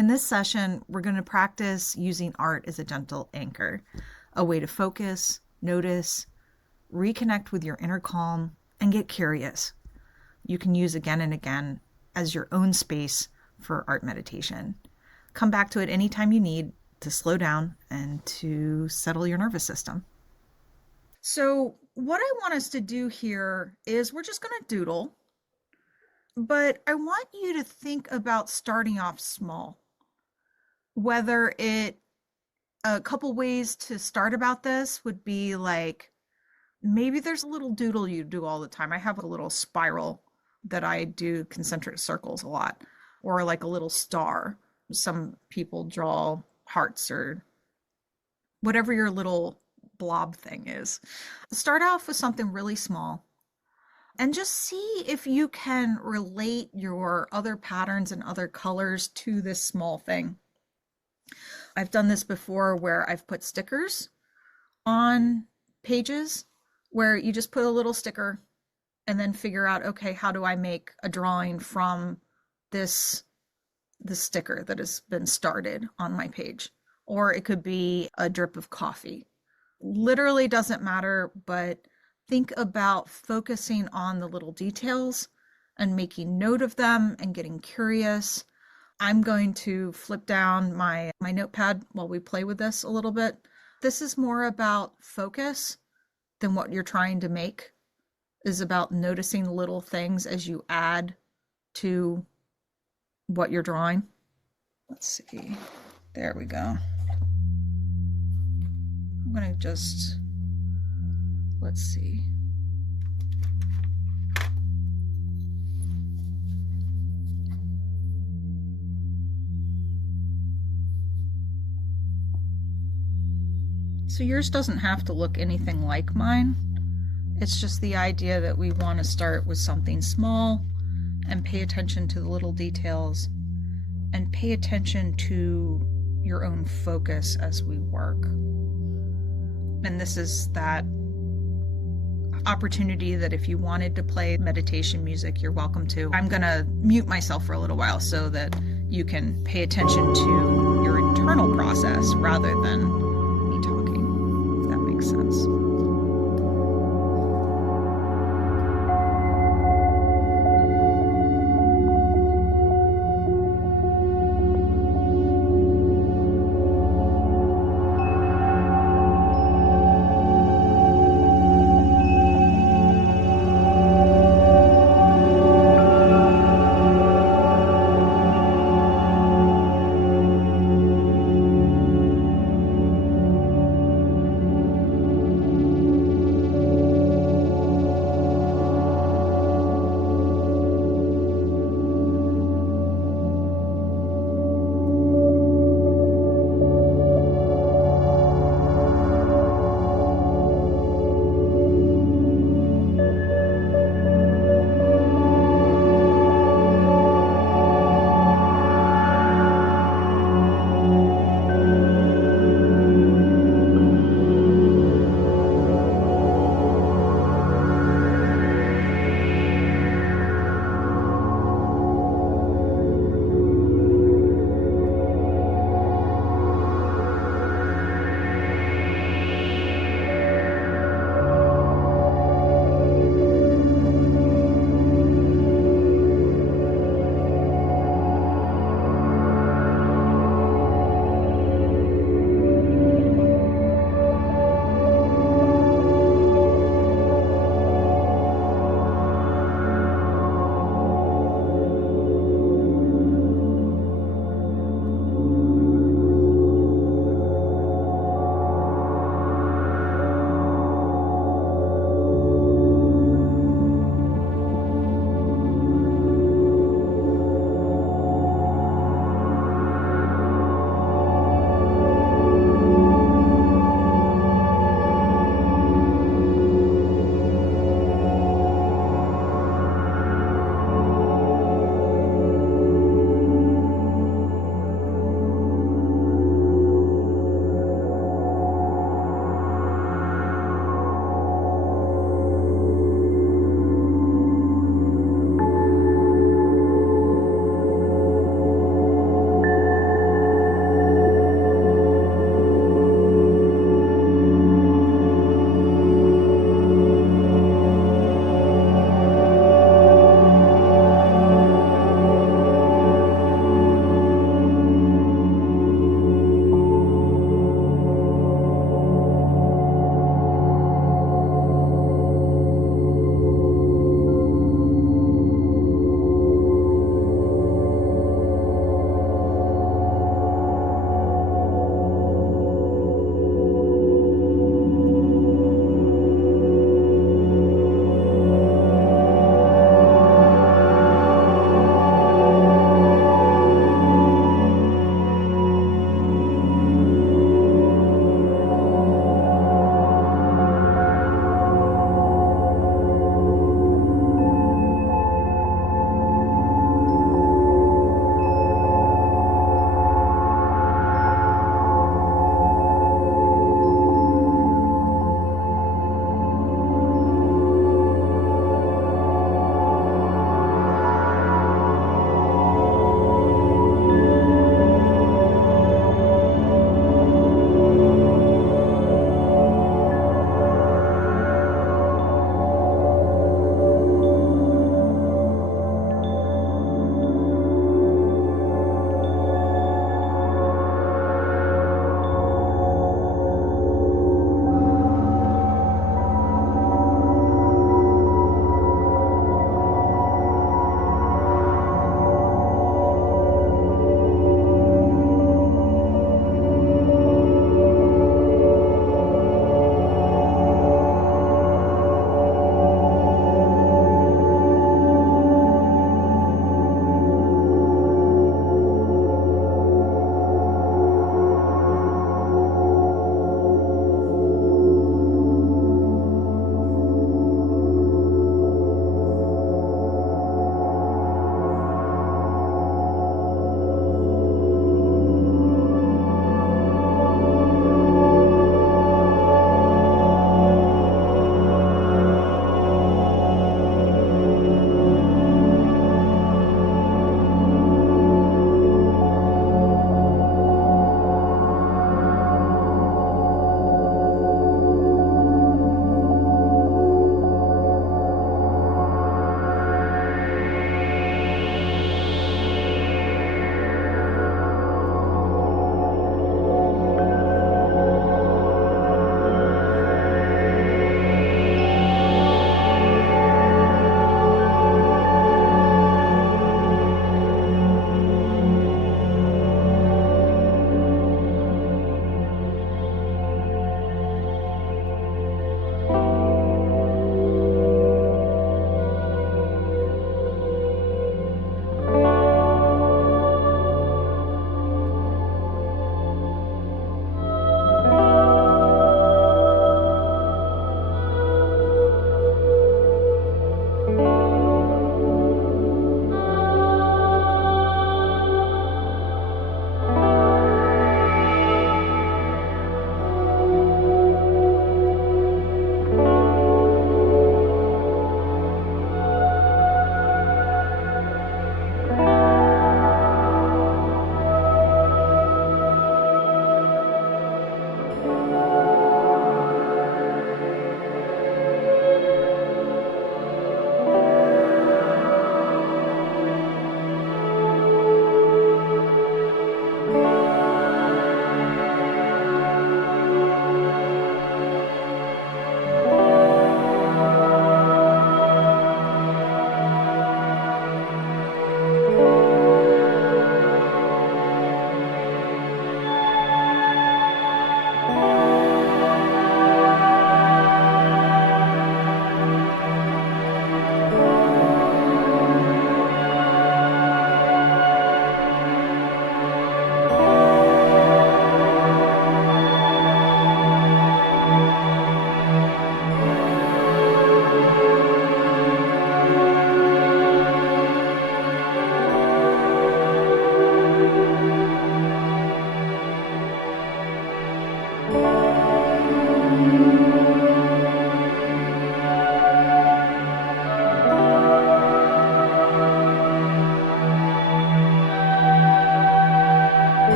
In this session, we're going to practice using art as a gentle anchor, a way to focus, notice, reconnect with your inner calm, and get curious. You can use again and again as your own space for art meditation. Come back to it anytime you need to slow down and to settle your nervous system. So, what I want us to do here is we're just going to doodle, but I want you to think about starting off small. Whether a couple ways to start about this would be like maybe there's a little doodle you do all the time. I have a little spiral that I do concentric circles a lot, or like a little star. Some people draw hearts or whatever your little blob thing is. Start off with something really small and just see if you can relate your other patterns and other colors to this small thing. I've done this before where I've put stickers on pages where you just put a little sticker and then figure out, okay, how do I make a drawing from this sticker that has been started on my page? Or it could be a drip of coffee. Literally doesn't matter, but think about focusing on the little details and making note of them and getting curious. I'm going to flip down my notepad while we play with this a little bit. This is more about focus than what you're trying to make. Is about noticing little things as you add to what you're drawing. Let's see. There we go. I'm going to just, let's see. So yours doesn't have to look anything like mine. It's just the idea that we want to start with something small and pay attention to the little details and pay attention to your own focus as we work. And this is that opportunity that if you wanted to play meditation music, you're welcome to. I'm going to mute myself for a little while so that you can pay attention to your internal process rather than me talking, if that makes sense.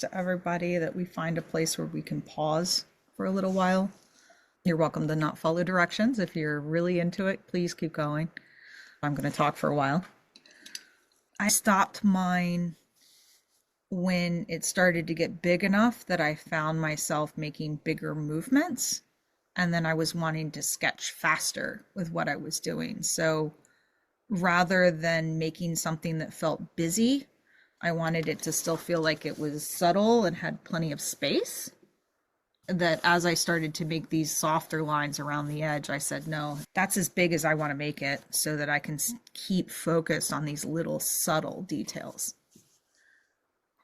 suggest to everybody that we find a place where we can pause for a little while. You're welcome to not follow directions. If you're really into it, please keep going. I'm going to talk for a while. I stopped mine when it started to get big enough that I found myself making bigger movements, and then I was wanting to sketch faster with what I was doing. So rather than making something that felt busy, I wanted it to still feel like it was subtle and had plenty of space. That as I started to make these softer lines around the edge, I said, no, that's as big as I want to make it so that I can keep focused on these little subtle details.